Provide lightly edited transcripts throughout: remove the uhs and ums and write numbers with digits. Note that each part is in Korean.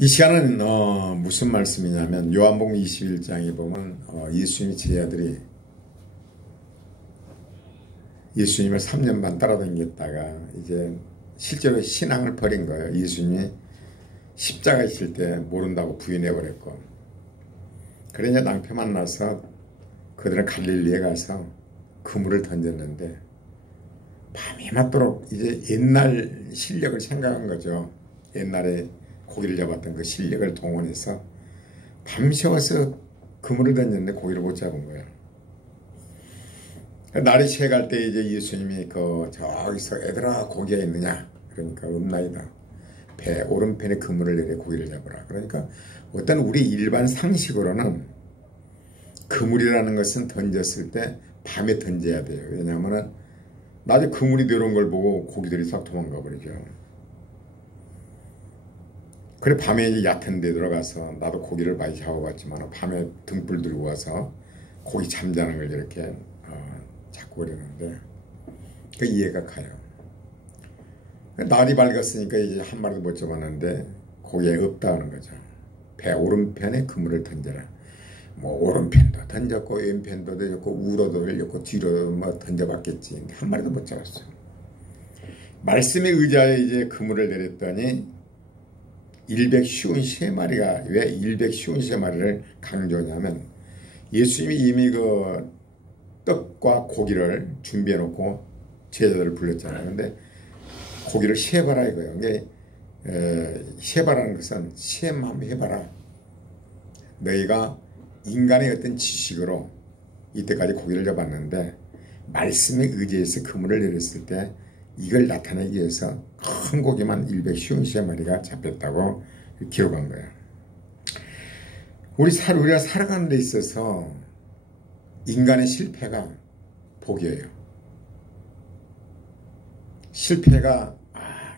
이 시간은 무슨 말씀이냐면 요한복음 21장에 보면 예수님의 제자들이 예수님을 3년 반 따라다녔다가 이제 실제로 신앙을 버린 거예요. 예수님이 십자가에 있을 때 모른다고 부인해버렸고, 그래 이제 낭패 만나서 그들은 갈릴리에 가서 그물을 던졌는데 밤이 맞도록 이제 옛날 실력을 생각한 거죠. 옛날에 고기를 잡았던 그 실력을 동원해서 밤새워서 그물을 던졌는데 고기를 못 잡은 거예요. 날이 새갈 때 이제 예수님이 저기서 애들아 고기가 있느냐? 그러니까 없나이다. 배 오른편에 그물을 내려 고기를 잡으라. 그러니까 어떤 우리 일반 상식으로는 그물이라는 것은 던졌을 때 밤에 던져야 돼요. 왜냐하면 낮에 그물이 내려온 걸 보고 고기들이 싹 도망가 버리죠. 그래 밤에 이제 얕은 데 들어가서 나도 고기를 많이 잡아봤지만 밤에 등불 들고 와서 고기 잠자는 걸 이렇게 잡고 그러는데 그 이해가 가요. 날이 밝았으니까 이제 한 마리도 못 잡았는데 고기가 없다는 거죠. 배 오른편에 그물을 던져라. 뭐 오른편도 던졌고 왼편도 던졌고 우로도 돌렸고 뒤로 뭐 던져봤겠지. 근데 한 마리도 못 잡았어요. 말씀의 의자에 이제 그물을 내렸더니 153마리가, 왜 153마리를 강조하냐면 예수님이 이미 그 떡과 고기를 준비해 놓고 제자들을 불렀잖아요. 근데 고기를 세봐라 이거예요. 이게 세봐라는 것은 시험만 해봐라. 너희가 인간의 어떤 지식으로 이때까지 고기를 잡았는데 말씀에 의지해서 그물을 내렸을 때 이걸 나타내기 위해서 큰 고기만 153마리가 잡혔다고 기록한 거예요. 우리가 살아가는 데 있어서 인간의 실패가 복이에요. 실패가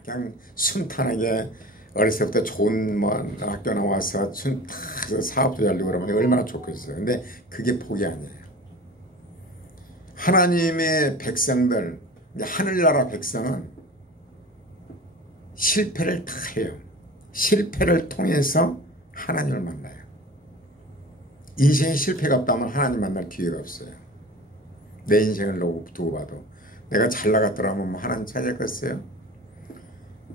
그냥 순탄하게 어렸을 때부터 좋은 학교 나와서 사업도 잘 되고 그러면 얼마나 좋겠어요. 근데 그게 복이 아니에요. 하나님의 백성들, 하늘나라 백성은 실패를 다 해요. 실패를 통해서 하나님을 만나요. 인생에 실패가 없다면 하나님 만날 기회가 없어요. 내 인생을 두고 봐도 내가 잘 나갔더라면 하나님 찾았겠어요?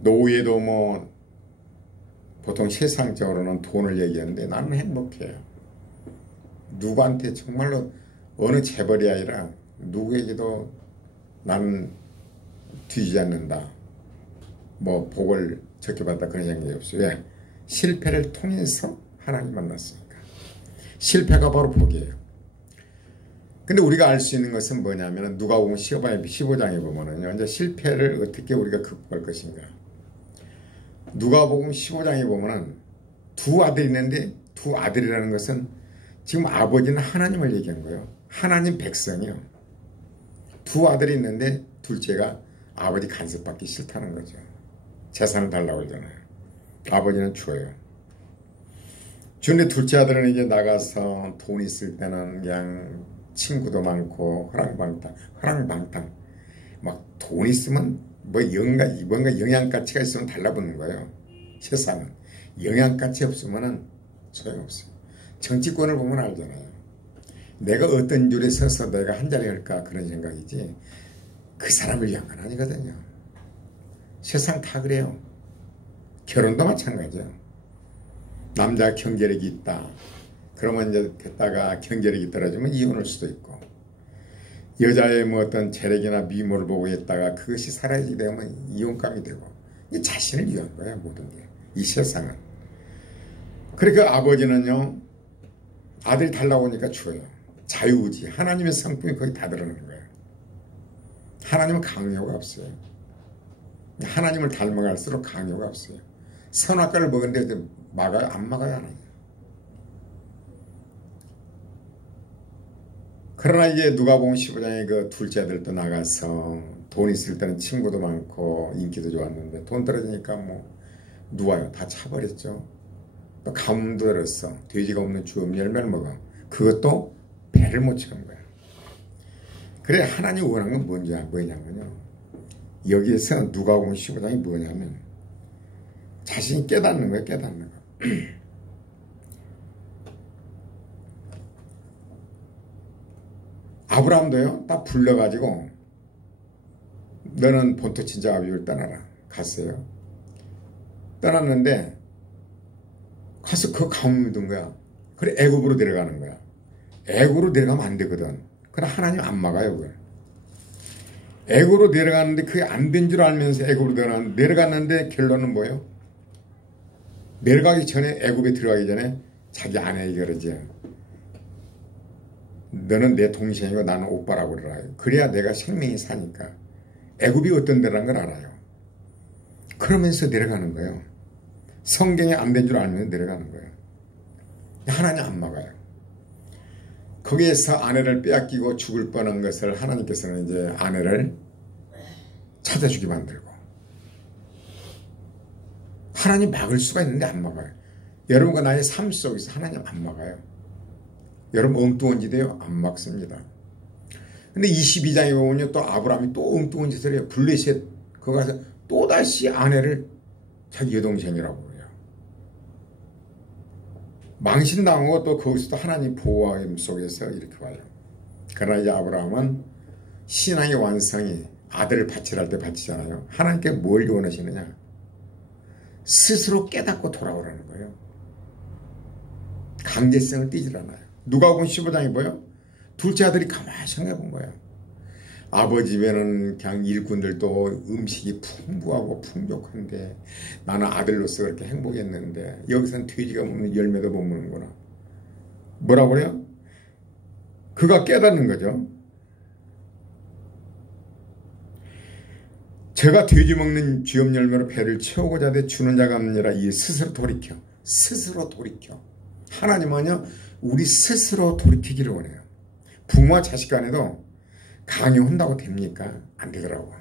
노예도 보통 세상적으로는 돈을 얘기하는데 나는 행복해요. 누구한테 정말로 어느 재벌이 아니라 누구에게도 나는 뒤지지 않는다. 복을 적게 받다 그런 생각이 없어요. 왜? 실패를 통해서 하나님 만났으니까. 실패가 바로 복이에요. 근데 우리가 알 수 있는 것은 뭐냐면 누가복음 15장에 보면은요, 이제 실패를 어떻게 우리가 극복할 것인가. 누가복음 15장에 보면은 두 아들이 있는데 두 아들이라는 것은 지금 아버지는 하나님을 얘기한 거예요. 하나님 백성이요. 두 아들이 있는데 둘째가 아버지 간섭받기 싫다는 거죠. 재산을 달라고 그러잖아요. 아버지는 줘요. 주는데 둘째 아들은 이제 나가서 돈 있을 때는 그냥 친구도 많고 허랑방탕 막 돈 있으면 뭔가 영양가치가 있으면 달라붙는 거예요. 세상은 영양가치 없으면 소용없어요. 정치권을 보면 알잖아요. 내가 어떤 줄에 서서 내가 한 자리 할까 그런 생각이지 그 사람을 위한 건 아니거든요. 세상 다 그래요. 결혼도 마찬가지예요. 남자 경제력이 있다. 그러면 이제 됐다가 경제력이 떨어지면 이혼할 수도 있고, 여자의 어떤 재력이나 미모를 보고 했다가 그것이 사라지게 되면 이혼감이 되고, 이 자신을 위한 거야 모든 게. 이 세상은. 그러니까 아버지는요, 아들이 달라고 하니까 줘요. 자유의지, 하나님의 성품이 거기 다 드러나는 거예요. 하나님은 강요가 없어요. 하나님을 닮아갈수록 강요가 없어요. 선악과를 먹었는데 안 막아요, 하나님. 그러나 이제 누가복음 15장에 그 둘째 아들도 나가서 돈 있을 때는 친구도 많고 인기도 좋았는데 돈 떨어지니까 누워요. 다 차버렸죠. 또 가뭄도 들었어. 돼지가 없는 주업 열매를 먹어. 그것도 배를 못 채운 거야. 그래 하나님 원하는 건 뭐냐면요. 여기에서 누가복음 15장이 뭐냐면 자신이 깨닫는 거예요. 깨닫는 거. 아브라함도요, 딱 불러가지고 너는 본토 친자 아비집을 떠나라. 갔어요. 떠났는데 가서 그 가뭄이 든 거야. 그래 애굽으로 내려가는 거야. 애굽으로 내려가면 안 되거든. 그러나 하나님 안 막아요, 그걸. 애굽으로 내려가는데 그게 안 된 줄 알면서 애굽으로 내려갔는데 결론은 뭐예요? 내려가기 전에, 애굽에 들어가기 전에 자기 아내에게 그러지. 너는 내 동생이고 나는 오빠라고 그러라. 그래야 내가 생명이 사니까. 애굽이 어떤 데라는 걸 알아요. 그러면서 내려가는 거예요. 성경에 안 된 줄 알면 내려가는 거예요. 하나님 안 막아요. 거기에서 아내를 빼앗기고 죽을 뻔한 것을 하나님께서는 이제 아내를 찾아주게 만들고, 하나님 막을 수가 있는데 안 막아요. 여러분과 나의 삶 속에서 하나님 안 막아요. 여러분 엉뚱한 짓 해요? 안 막습니다. 근데 22장에 보면요, 또 아브라함이 또 엉뚱한 짓을 해요. 블레셋 거기 가서 또다시 아내를 자기 여동생이라고 해요. 망신당하고 또 거기서도 하나님 보호함 속에서 이렇게 와요. 그러나 이제 아브라함은 신앙의 완성이 아들을 바치라 할 때 바치잖아요. 하나님께 뭘 원하시느냐? 스스로 깨닫고 돌아오라는 거예요. 강제성을 띠질 않아요. 누가복음 15장이 뭐예요? 둘째 아들이 가만히 생각해 본 거예요. 아버지 집에는 그냥 일꾼들도 음식이 풍부하고 풍족한데 나는 아들로서 그렇게 행복했는데 여기서는 돼지가 먹는 열매도 못 먹는구나. 뭐라고 그래요? 그가 깨닫는 거죠. 제가 돼지 먹는 쥐업 열매로 배를 채우고자 돼 주는 자가 없느니라. 이 스스로 돌이켜. 스스로 돌이켜. 하나님은요, 우리 스스로 돌이키기를 원해요. 부모와 자식 간에도 강요한다고 됩니까? 안 되더라고.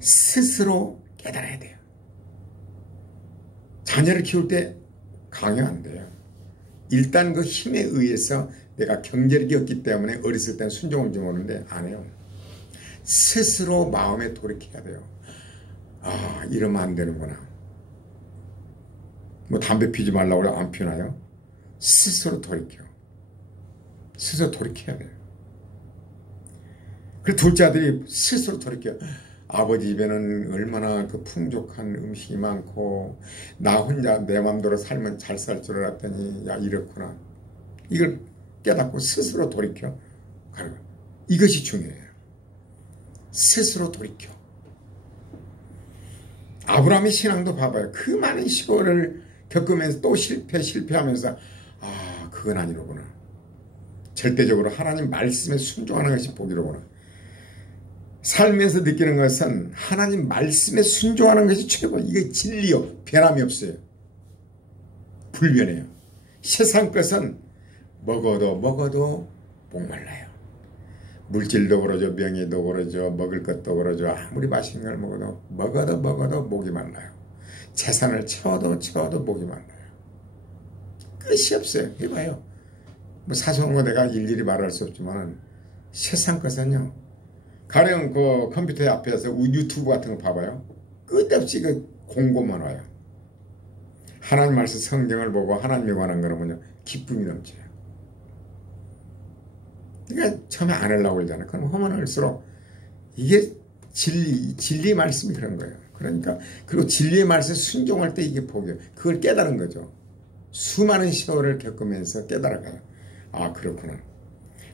스스로 깨달아야 돼요. 자녀를 키울 때 강요 안 돼요. 일단 그 힘에 의해서 내가 경제력이 없기 때문에 어렸을 땐 순종을 좀 오는데 안 해요. 스스로 마음에 돌이켜야 돼요. 아, 이러면 안 되는구나. 뭐 담배 피지 말라고 그래 안 피나요? 스스로 돌이켜. 스스로 돌이켜야 돼요. 그 둘째 아들이 스스로 돌이켜. 아버지 집에는 얼마나 그 풍족한 음식이 많고 나 혼자 내 맘대로 살면 잘 살 줄 알았더니 야 이렇구나. 이걸 깨닫고 스스로 돌이켜 가는 거예요. 이것이 중요해요. 스스로 돌이켜. 아브라함의 신앙도 봐봐요. 그 많은 시골을 겪으면서 또 실패하면서 아 그건 아니로구나. 절대적으로 하나님 말씀에 순종하는 것이 복이로구나. 살면서 느끼는 것은 하나님 말씀에 순종하는 것이 최고. 이게 진리요. 변함이 없어요. 불변해요. 세상 것은 먹어도 목말라요. 물질도 그러죠. 명예도 그러죠. 먹을 것도 그러죠. 아무리 맛있는 걸 먹어도 목이 말라요. 재산을 채워도 목이 말라요. 끝이 없어요. 해봐요. 뭐 사소한 거 내가 일일이 말할 수 없지만 세상 것은요. 가령 그 컴퓨터 앞에서 유튜브 같은 거 봐봐요. 끝없이 그 공고만 와요. 하나님 말씀 성경을 보고 하나님에 관한 거라면요. 기쁨이 넘쳐요. 그러니까 처음에 안 하려고 그러잖아요. 그럼 하면 할수록 이게 진리 말씀이 그런 거예요. 그러니까 그리고 진리의 말씀 순종할 때 이게 복이에요. 그걸 깨달은 거죠. 수많은 세월을 겪으면서 깨달아가요. 아 그렇구나.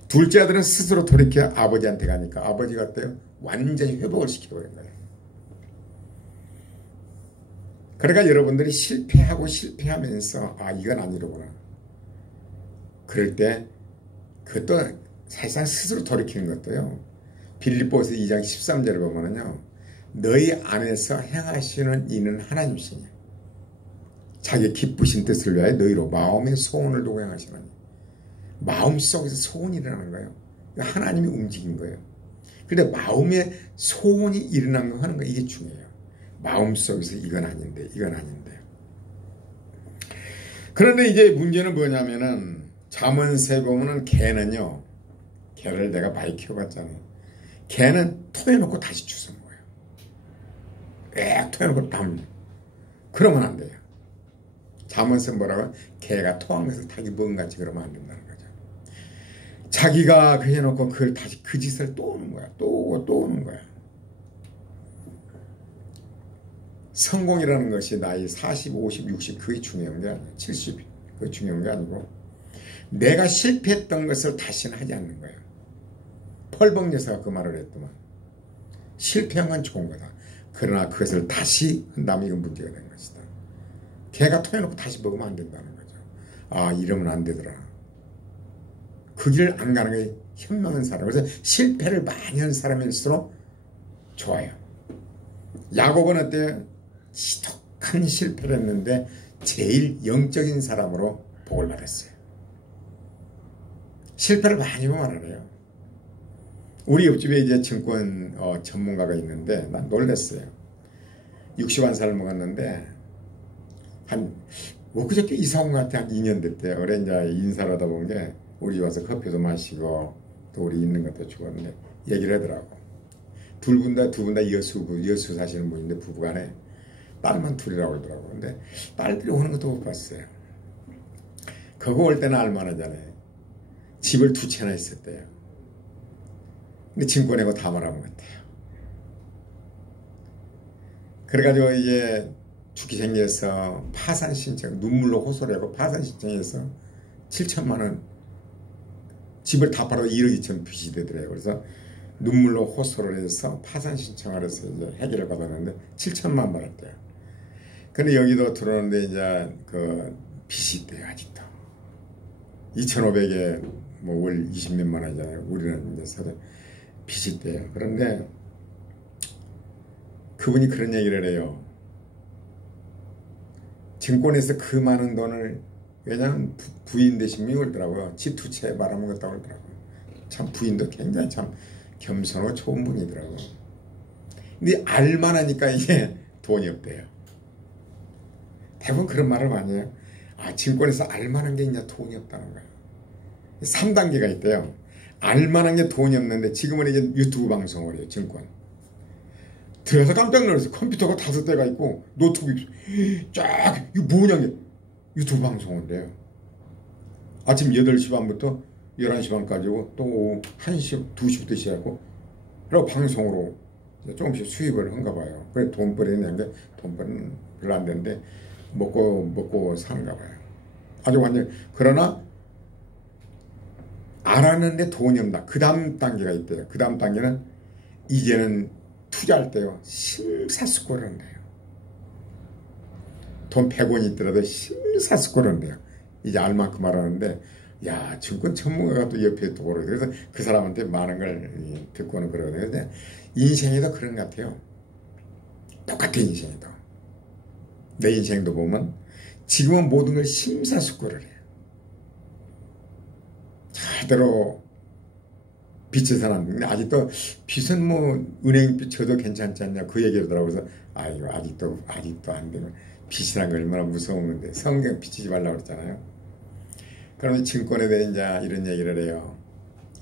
둘째 아들은 스스로 돌이켜 아버지한테 가니까 아버지가 어때요? 완전히 회복을 시켜버린 거예요. 그러니까 여러분들이 실패하면서 아 이건 아니로구나. 그럴 때 그것도 사실상 스스로 돌이키는 것도요. 빌립보서 2장 13절을 보면은요. 너희 안에서 행하시는 이는 하나님이시니 자기 기쁘신 뜻을 위하여 너희로 마음의 소원을 두고 행하시나니 마음속에서 소원이 일어나는 거예요. 하나님이 움직인 거예요. 그런데 마음에 소원이 일어난 거 하는 거 이게 중요해요. 마음속에서 이건 아닌데. 그런데 이제 문제는 뭐냐면은 잠언서에 보면은 개는요. 개를 내가 많이 키워봤잖아요. 개는 토해놓고 다시 주워 먹어요. 토해놓고 다음. 그러면 안 돼요. 잠언서 뭐라고? 개가 토한 것을 닭이 먹은 같이 그러면 안 된다는 거죠. 자기가 그 해놓고 그걸 다시 그 짓을 또 오는 거야. 또 오고 또 오는 거야. 성공이라는 것이 나이 40, 50, 60 그게 중요한 게 아니야. 70 그게 중요한 게 아니고 내가 실패했던 것을 다시는 하지 않는 거야. 펄벅 여사가 그 말을 했더만 실패한 건 좋은 거다. 그러나 그것을 다시 한다면 이건 문제가 된 것이다. 개가 토해놓고 다시 먹으면 안 된다는 거죠. 아 이러면 안 되더라. 그 길을 안 가는 게 현명한 사람. 그래서 실패를 많이 한 사람일수록 좋아요. 야곱은 어때요? 지독한 실패를 했는데 제일 영적인 사람으로 복을 받았어요. 실패를 많이 보면 알아요. 우리 옆집에 이제 증권 전문가가 있는데 난 놀랐어요. 61살 먹었는데 그저께 이사 온 것 같아. 한 2년 됐대요. 그래 이제 인사를 하다 본 게 우리 와서 커피도 마시고 또 우리 있는 것도 주었는데 얘기를 하더라고. 두 분 다 여수 사시는 분인데 부부간에 딸만 둘이라고 그러더라고. 근데 딸들이 오는 것도 못 봤어요. 그거 올 때는 알만하잖아요. 집을 2채나 있었대요. 근데 증권 내고 다 말하는 것 같아요. 그래가지고 이제 죽기 생겨서 파산 신청, 눈물로 호소를 하고 파산 신청해서 7천만 원 집을 다 팔아도 1억 2천 빚이 되더래요. 그래서 눈물로 호소를 해서 파산 신청을 해서 이제 해결을 받았는데 7천만 원 받았대요. 근데 여기도 들어오는데 이제 그 빚이 있대요. 아직도 2,500에 뭐 월 20몇만 원이잖아요. 우리는 이제 사전 빚이 있대요. 그런데 그분이 그런 얘기를 해요. 증권에서 그 많은 돈을 왜냐면 부인 되신 분이 그러더라고요. 집 2채 말아먹었다고 그러더라고요. 참 부인도 굉장히 참 겸손하고 좋은 분이더라고요. 근데 알만하니까 이게 돈이 없대요. 대부분 그런 말을 많이 해요. 아 증권에서 알만한 게 있냐 돈이 없다는 거예요. 3단계가 있대요. 알만한 게 돈이 없는데 지금은 이제 유튜브 방송을 해요. 증권. 들어가서 깜짝 놀랐어요. 컴퓨터가 5대가 있고 노트북이 쫙 이거 뭐냐 게 유튜브 방송을 해요. 아침 8시 반부터 11시 반까지고 또 오후 1시, 2시부터 시작하고 그리고 방송으로 조금씩 수입을 한가 봐요. 그래 돈벌이는 되는데 돈벌이는 별로 안 되는데 먹고 사는가 봐요. 아주 완전 그러나 알았는데 돈이 없다. 그 다음 단계가 있대요. 그 다음 단계는 이제는 투자할 때요. 심사숙고를 한대요. 돈 100원이 있더라도 심사숙고를 한대요. 이제 알만큼 알았는데 야 증권 전문가가 또 옆에 또 그러고 그래서 그 사람한테 많은 걸 듣고는 그러거든요. 근데 인생에도 그런 것 같아요. 똑같은 인생에도. 내 인생도 보면 지금은 모든 걸 심사숙고를 해요. 제대로 빚을 사놨는데 아직도 빚은 뭐 은행빚 저도 괜찮지 않냐 그 얘기를 하더라고요. 그래서 아이고 아직도 안 되면 빚이란 게 얼마나 무서운 건데 성경 빚지지 말라고 그랬잖아요. 그러면 증권에 대해 이제 이런 얘기를 해요.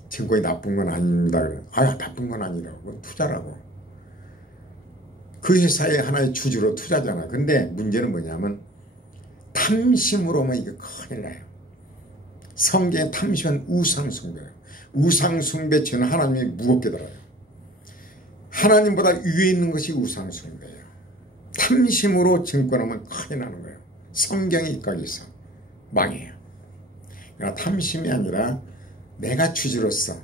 증권이 나쁜 건 아닙니다. 나쁜 건 아니라고. 그건 투자라고. 그 회사의 하나의 주주로 투자잖아. 근데 문제는 뭐냐면 탐심으로만 이게 큰일 나요. 성경의 탐심은 우상숭배예요. 우상숭배죄는 하나님이 무겁게 달아요. 하나님보다 위에 있는 것이 우상숭배예요. 탐심으로 증권하면 큰일 나는 거예요. 성경이 이까지 있어. 망해요. 그러니까 탐심이 아니라 내가 주주로서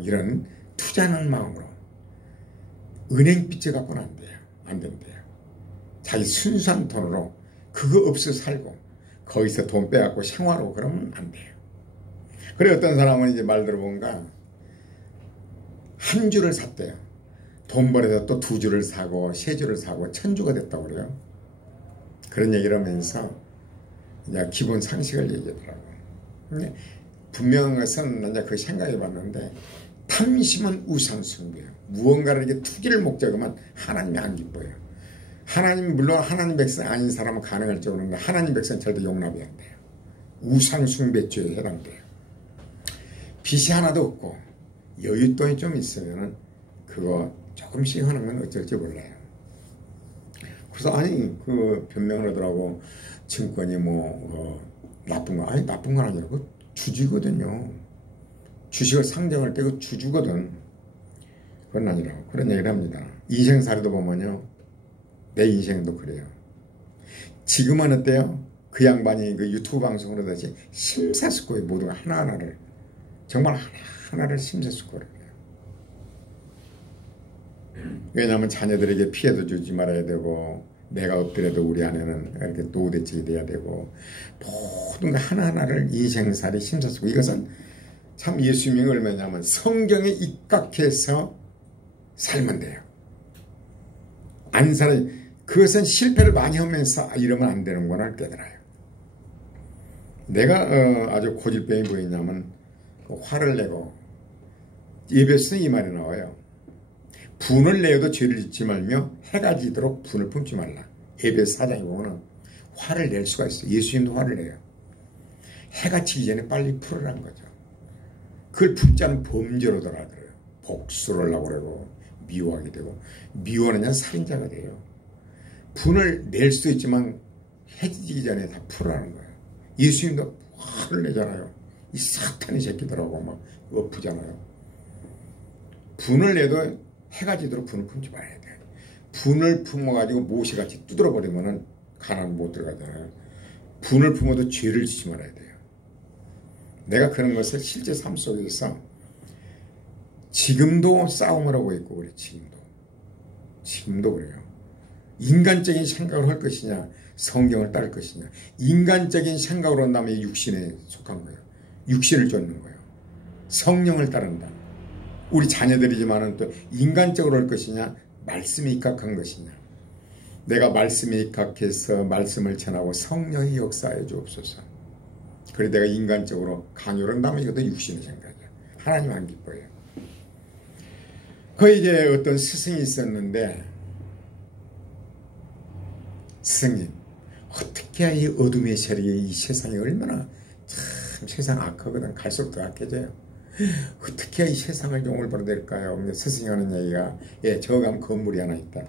이런 투자하는 마음으로 은행빚을 갖고는 안 돼요. 안 된대요. 자기 순수한 돈으로 그거 없어 살고 거기서 돈 빼갖고 생활하고 그러면 안 돼요. 그래 어떤 사람은 이제 말 들어보니까 한 주를 샀대요. 돈 벌어서 또 2주를 사고 3주를 사고 1000주가 됐다고 그래요. 그런 얘기를 하면서 이제 기본 상식을 얘기하더라고요. 근데 분명한 것은 이제 그 생각해 봤는데 탐심은 우상숭배예요. 무언가를 이렇게 투기를 목적으로만 하나님이 안 기뻐요. 하나님 물론 하나님 백성 아닌 사람은 가능할지 모르는데 하나님 백성 절대 용납이 안 돼요. 우상숭배죄에 해당돼요. 빚이 하나도 없고 여윳돈이 좀 있으면은 그거 조금씩 하는 건 어쩔지 몰라요. 그래서 아니 그 변명을 하더라고. 증권이 나쁜 거 아니 나쁜 건 아니라 그 주주거든요. 주식을 상장할 때 그 주주거든. 그건 아니라고 그런 얘기를 합니다. 인생사례도 보면요. 내 인생도 그래요. 지금은 어때요? 그 양반이 그 유튜브 방송을 하듯이 심사숙고해 모두가 하나하나를 정말 하나하나를 심사숙고를 해요. 왜냐하면 자녀들에게 피해도 주지 말아야 되고 내가 없더라도 우리 아내는 이렇게 노후대책이 돼야 되고 모든 거 하나하나를 인생살이 심사숙고 이것은 참 예수님이 얼마냐면 성경에 입각해서 살면 돼요. 안 살아 그것은 실패를 많이 하면서 이러면 안 되는 거를 깨달아요. 내가 아주 고집병이 보이냐면 화를 내고 예배에서 이 말이 나와요. 분을 내어도 죄를 짓지 말며 해가 지도록 분을 품지 말라. 예배 4장에 보면 화를 낼 수가 있어요. 예수님도 화를 내요. 해가 지기 전에 빨리 풀으라는 거죠. 그걸 품지 않으면 범죄로더라 그래요. 복수를 하고 그러고 미워하게 되고 미워하는 살인자가 돼요. 분을 낼 수도 있지만 해지기 전에 다 풀으라는 거예요. 예수님도 화를 내잖아요. 이 사탄이 새끼들하고 막 엎으잖아요. 분을 내도 해가 지도록 분을 품지 말아야 돼. 분을 품어가지고 모시같이 두드려버리면 가난 못 들어가잖아요. 분을 품어도 죄를 짓지 말아야 돼요. 내가 그런 것을 실제 삶 속에서 지금도 싸움을 하고 있고 그래. 지금도 그래요. 인간적인 생각을 할 것이냐 성경을 따를 것이냐. 인간적인 생각으로 한다면 육신에 속한 거예요. 육신을 쫓는 거예요. 성령을 따른다. 우리 자녀들이지만은 또 인간적으로 할 것이냐 말씀에 입각한 것이냐. 내가 말씀에 입각해서 말씀을 전하고 성령이 역사해 주옵소서. 그래 내가 인간적으로 강요를 한다면 이것도 육신의 생각이야. 하나님 안 기뻐요. 이제 어떤 스승이 있었는데 스승님 어떻게 해야 이 어둠의 세력이 이 세상이 얼마나 참 세상 악하거든. 갈수록 더 악해져요. 어떻게 해야 이 세상을 용을 벌어야 될까요? 근데 스승이 하는 얘기가 저감 건물이 하나 있다.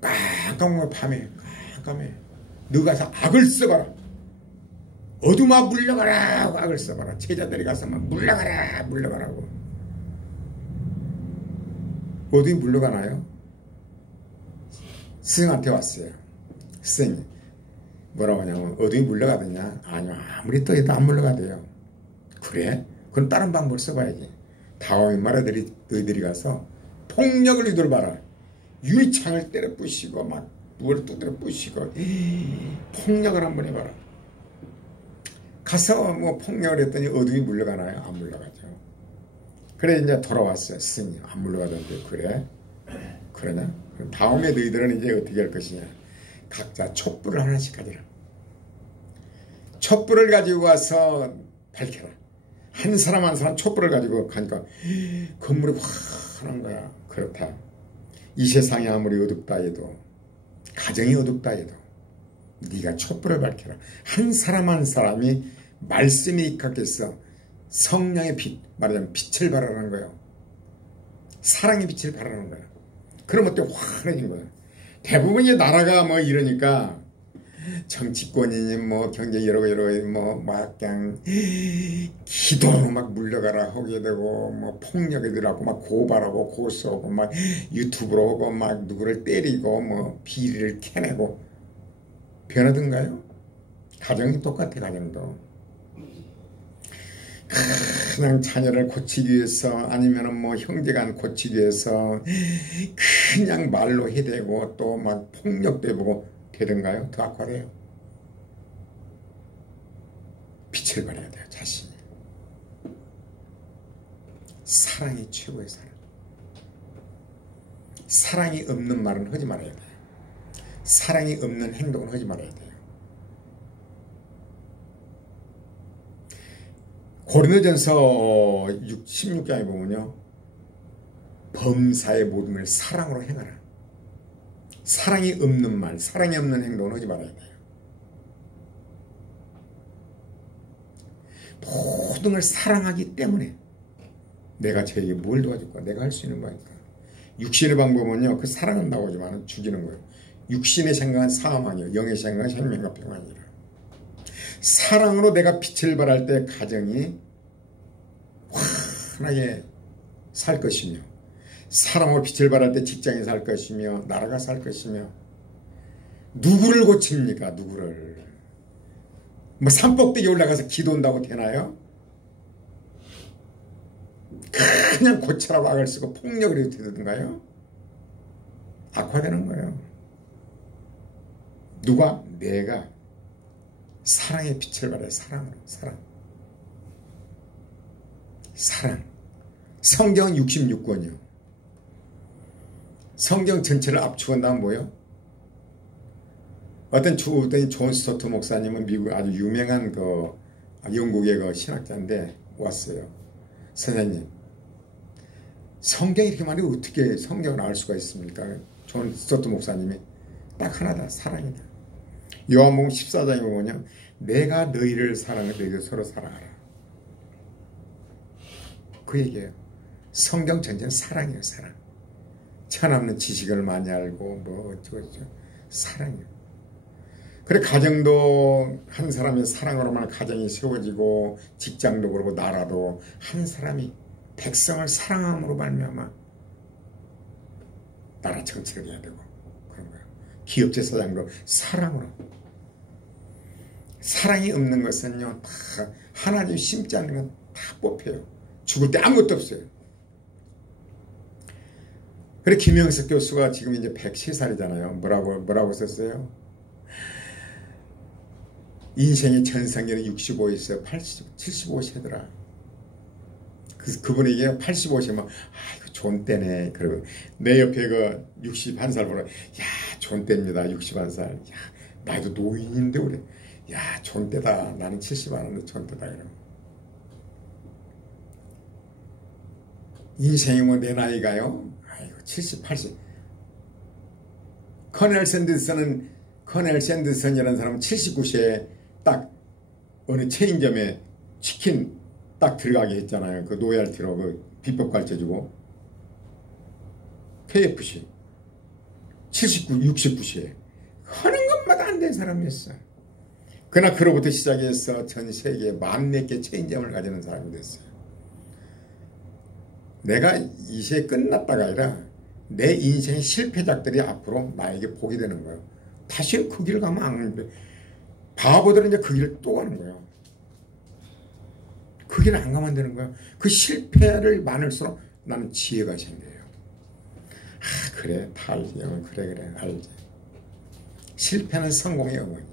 깜깜한 밤에 깜깜해. 너 가서 악을 써봐라. 어둠아 물러가라 하고 악을 써봐라. 제자들이 가서 막 물러가라고. 어둠이 물러가나요? 스승한테 왔어요. 스승이 뭐라고 하냐면 어둠이 물러가더냐? 아니요. 아무리 떠해도 안 물러가대요. 그래? 그럼 다른 방법을 써봐야지. 다음에 말하더니 너희들이 가서 폭력을 이들어봐라. 유리창을 때려 부시고 막 누구를 두드려 부시고 폭력을 한번 해봐라. 가서 폭력을 했더니 어둠이 물러가나요? 안 물러가죠. 그래 이제 돌아왔어요. 스승이 안 물러가던데 그래? 그러냐? 그럼 다음에 너희들은 이제 어떻게 할 것이냐? 각자 촛불을 하나씩 가져라. 촛불을 가지고 와서 밝혀라. 한 사람 한 사람 촛불을 가지고 가니까 건물이 환한 거야. 그렇다. 이 세상이 아무리 어둡다 해도 가정이 어둡다 해도 네가 촛불을 밝혀라. 한 사람 한 사람이 말씀에 입각해서 성령의 빛, 말하자면 빛을 발하는 거예요. 사랑의 빛을 발하는 거예요. 그럼 어때 환해진 거예요. 대부분 이 나라가 이러니까 정치권이니 경제 여러 막 그냥 기도로 막 물러가라 하게 되고 폭력이더라고 막 고발하고 고소하고 막 유튜브로 오고 막 누구를 때리고 비리를 캐내고 변하던가요? 가정이 똑같아. 가정도 그냥 자녀를 고치기 위해서 아니면 형제간 고치기 위해서 그냥 말로 해대고 또 막 폭력도 해보고 되던가요? 더 악화돼요. 빛을 발해야 돼요. 자신이. 사랑이 최고의 사랑. 사랑이 없는 말은 하지 말아야 돼요. 사랑이 없는 행동은 하지 말아야 돼요. 고린도전서 16장에 보면요. 범사의 모든 걸 사랑으로 행하라. 사랑이 없는 말, 사랑이 없는 행동을 하지 말아야 돼요. 모든 걸 사랑하기 때문에 내가 저에게 뭘 도와줄까? 내가 할 수 있는 거니까. 육신의 방법은요, 그 사랑한다고 하지만 죽이는 거예요. 육신의 생각은 사망이요, 영의 생각은 생명과 평안이라. 사랑으로 내가 빛을 발할 때 가정이 환하게 살 것이며, 사랑으로 빛을 발할 때 직장이 살 것이며, 나라가 살 것이며, 누구를 고칩니까? 누구를? 뭐 산꼭대기 올라가서 기도한다고 되나요? 그냥 고쳐라고 악을 쓰고 폭력을 해도 되던가요? 악화되는 거예요. 누가? 내가 사랑의 빛을 발해. 사랑으로. 사랑. 성경은 66권이요. 성경 전체를 압축한다면 뭐예요? 어떤 존 스토트 목사님은 미국 아주 유명한 그 영국의 그 신학자인데 왔어요. 선생님, 성경이 이렇게 많이 어떻게 성경을 알 수가 있습니까? 존 스토트 목사님이 딱 하나다. 사랑이다. 요한복음 14장에 보면 내가 너희를 사랑해 너희도 서로 사랑하라. 그 얘기예요. 성경 전체는 사랑이에요. 사랑. 천없는 지식을 많이 알고 뭐 어쩌고저쩌고 사랑이에요. 그래 가정도 한 사람의 사랑으로만 가정이 세워지고 직장도 그러고 나라도 한 사람이 백성을 사랑함으로 말미암아 나라 정치를 해야 되고 그런 거예요. 기업제사장도 사랑으로. 사랑이 없는 것은요 다 하나님 심지 않는 건 다 뽑혀요. 죽을 때 아무것도 없어요. 그래 김영석 교수가 지금 이제 103살이잖아요. 뭐라고 썼어요? 인생의 전성기는 65에서 75세더라. 그분에게 85세면 아이고 좋은 때네. 그리고 내 옆에 그 61살 보러 야 좋은 때입니다. 61살. 야 나도 노인인데 우리 야 좋은 때다. 나는 70 안 하는데 좋은 때다. 이러면 인생이 뭐 내 나이가요? 아이고 70, 80. 커넬 샌더슨이라는 사람은 79세에 딱 어느 체인점에 치킨 딱 들어가게 했잖아요. 그 노열티로 그 비법 가르쳐주고 KFC 79, 69세에 하는 것마다 안 된 사람이었어. 그러나 그로부터 시작해서 전 세계에 14개 체인점을 가지는 사람이 됐어요. 내가 이 세에 끝났다가 아니라 내 인생의 실패작들이 앞으로 나에게 보게 되는 거예요. 다시 그 길을 가면 안 가는데 바보들은 이제 그 길을 또 가는 거예요. 그 길을 안 가면 되는 거예요. 그 실패를 많을수록 나는 지혜가 생겨요. 아 그래 다 알지. 그래 알지. 실패는 성공의 어머니예요.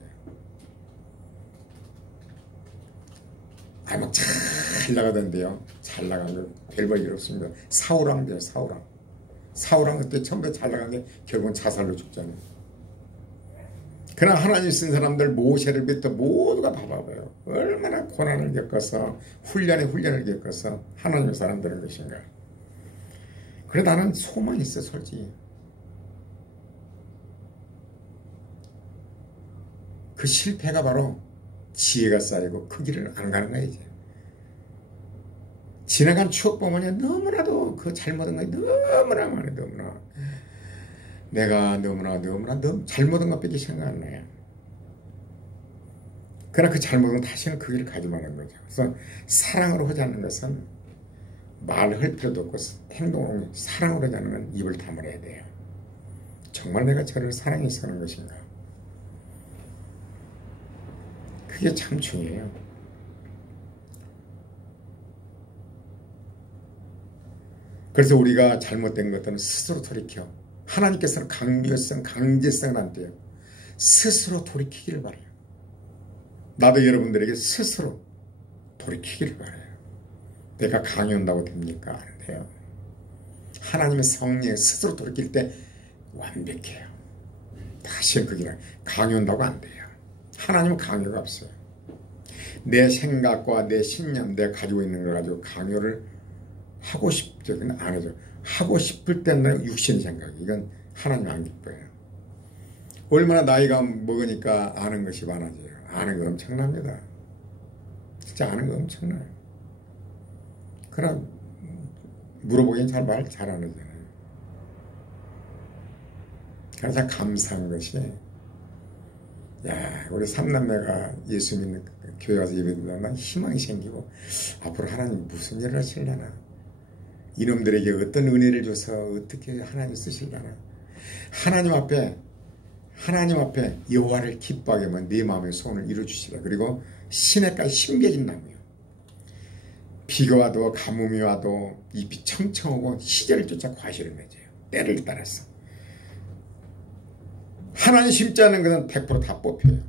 막 잘 나가던데요. 잘 나간 거 별 볼 일 없습니다. 사우랑 돼요. 사우랑 그때 처음부터 잘 나간 게 결국은 자살로 죽잖아요. 그러나 하나님 쓴 사람들 모세를 비롯해 모두가 봐봐요. 얼마나 고난을 겪어서 훈련을 겪어서 하나님의 사람 되는 것인가. 그래 나는 소망이 있어 솔직히. 그 실패가 바로 지혜가 쌓이고 그 길을 안 가는 거야 이제. 지나간 추억 보면 너무나도 그 잘못한 거 너무나 많이 너무나. 내가 너무나 잘못한 것밖에 생각 안 나요. 그러나 그 잘못은 다시는 그 길을 가지 말는 거죠. 그래서 사랑으로 하자는 것은 말할 필요도 없고 행동으로 사랑으로 하자는 건 입을 다물어야 돼요. 정말 내가 저를 사랑해서 하는 것인가. 그게 참 중요해요. 그래서 우리가 잘못된 것들은 스스로 돌이켜. 하나님께서는 강제성은 안 돼요. 스스로 돌이키기를 바라요. 나도 여러분들에게 스스로 돌이키기를 바라요. 내가 강요한다고 됩니까? 안 돼요. 하나님의 성령이 스스로 돌이킬 때 완벽해요. 다시는 그 길을 강요한다고 안 돼요. 하나님은 강요가 없어요. 내 생각과 내 신념, 내가 가지고 있는 걸 가지고 강요를 하고 싶죠. 근데 안 하죠. 하고 싶을 때는 육신 생각. 이건 하나님 안 기뻐요. 얼마나 나이가 먹으니까 아는 것이 많아져요. 아는 거 엄청납니다. 진짜 아는 거 엄청나요. 그러나 물어보기엔 말 잘 안 하잖아요. 가장 감사한 것이, 야, 우리 삼남매가 예수 믿는 교회 가서 예배드리면 난 희망이 생기고, 앞으로 하나님 무슨 일을 하시려나, 이놈들에게 어떤 은혜를 줘서 어떻게 하나님 쓰시려나. 하나님 앞에 여호와를 기뻐하게 하면 네 마음의 소원을 이루어주시라. 그리고 시냇가에 심겨진 나무요, 비가 와도 가뭄이 와도 잎이 청청하고 시절을 쫓아 과실을 맺어요. 때를 따라서. 하나님 심지 않은 것은 100% 다 뽑혀요.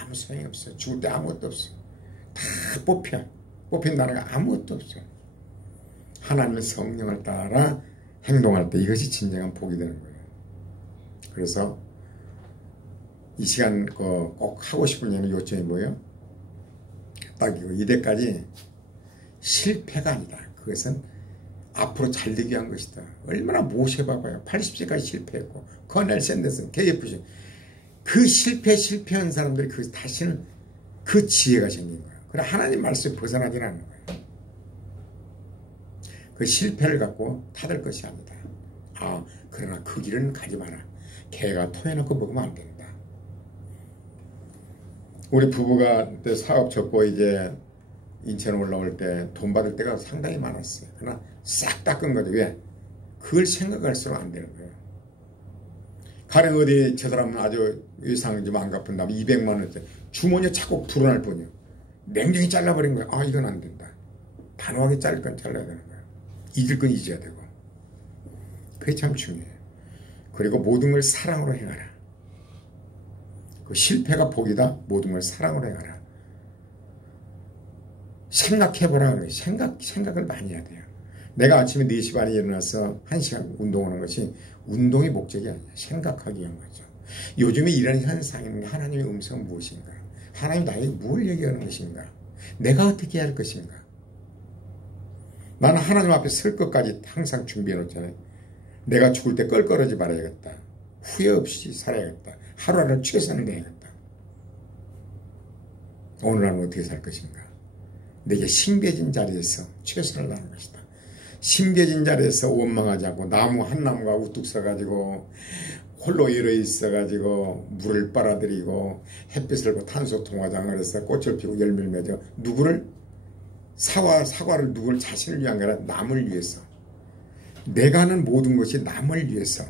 아무 소용이 없어요. 죽을 때 아무것도 없어요. 다 뽑힌 나라가 아무것도 없어요. 하나님의 성령을 따라 행동할 때 이것이 진정한 복이 되는 거예요. 그래서 이 시간 꼭 하고 싶은 요청이 뭐예요? 딱 이때까지 실패가 아니다. 그것은 앞으로 잘 되기 위한 것이다. 얼마나 모셔봐봐요. 80세까지 실패했고, 커넬 샌더슨, KFC. 그 실패한 사람들이 다시는 그 지혜가 생긴 거예요. 그래, 하나님 말씀에 벗어나지는 않는 거예요. 그 실패를 갖고 타들 것이 아니다. 그러나 그 길은 가지 마라. 개가 토해놓고 먹으면 안 된다. 우리 부부가 그때 사업 접고 이제 인천 올라올 때 돈 받을 때가 상당히 많았어요. 그러나 싹 닦은 거죠. 왜? 그걸 생각할수록 안 되는 거예요. 가령 어디 저 사람은 아주 예상 좀 안 갚은다면 200만 원째 주머니에 자꾸 불어날 뿐이요. 냉정히 잘라버린 거예요. 이건 안 된다. 단호하게 자를 건 잘라야 되는 거예요. 잊을 건 잊어야 되고. 그게 참 중요해요. 그리고 모든 걸 사랑으로 행하라. 그 실패가 복이다. 모든 걸 사랑으로 행하라. 생각해보라. 생각을 많이 해야 돼요. 내가 아침에 4시 반에 일어나서 1시간 운동하는 것이 운동이 목적이 아니야. 생각하기 위한 거죠. 요즘에 이런 현상인 하나님의 음성은 무엇인가? 하나님 나에게 뭘 얘기하는 것인가? 내가 어떻게 해야 할 것인가? 나는 하나님 앞에 설 것까지 항상 준비해 놓잖아요. 내가 죽을 때 껄끄러지 말아야겠다. 후회 없이 살아야겠다. 하루하루 최선을 내야겠다. 오늘 하루는 어떻게 살 것인가? 내게 심겨진 자리에서 최선을 다하는 것이다. 심겨진 자리에서 원망하지 않고 나무 한 나무가 우뚝 서가지고 홀로 일어 있어가지고 물을 빨아들이고 햇빛을 고 탄소 통화장을 해서 꽃을 피우고 열매를 맺어 누구를 사과를 누구를 자신을 위한 게 아니라 남을 위해서. 내가 하는 모든 것이 남을 위해서.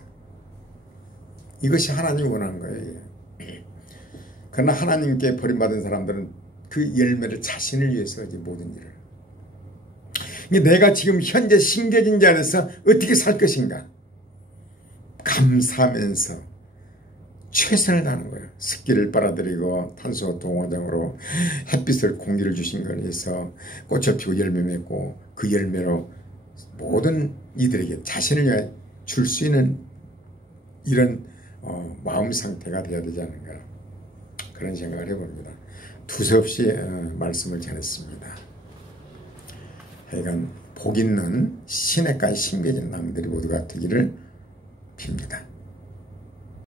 이것이 하나님이 원하는 거예요. 그러나 하나님께 버림받은 사람들은 그 열매를 자신을 위해서 하지 모든 일을. 내가 지금 현재 심겨진 자리에서 어떻게 살 것인가? 감사하면서 최선을 다하는 거예요. 습기를 빨아들이고 탄소 동화장으로 햇빛을 공기를 주신 걸 위해서 꽃을 피우고 열매 맺고 그 열매로 모든 이들에게 자신을 위해 줄 수 있는 이런 마음 상태가 되어야 되지 않는가, 그런 생각을 해봅니다. 두서없이 말씀을 전했습니다. 하여간 복 있는 시냇가에 심겨진 나무들이 모두가 되기를 빕니다.